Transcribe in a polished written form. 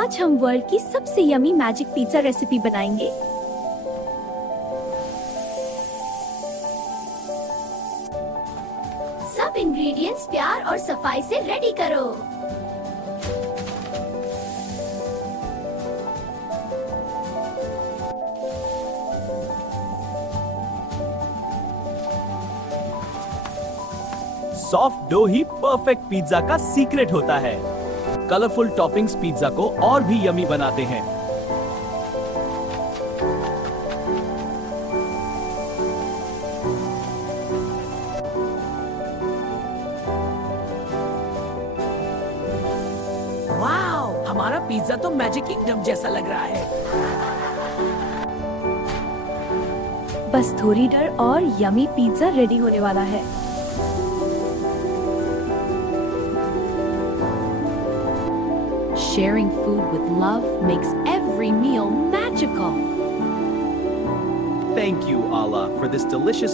आज हम वर्ल्ड की सबसे यमी मैजिक पिज्जा रेसिपी बनाएंगे। सब इंग्रेडिएंट्स प्यार और सफाई से रेडी करो। सॉफ्ट डो ही परफेक्ट पिज्जा का सीक्रेट होता है। कलरफुल टॉपिंग्स पिज्जा को और भी यमी बनाते हैं। वाओ, हमारा पिज्जा तो मैजिक किंगडम जैसा लग रहा है। बस थोड़ी देर और यमी पिज्जा रेडी होने वाला है। Sharing food with love makes every meal magical. Thank you, Allah, for this delicious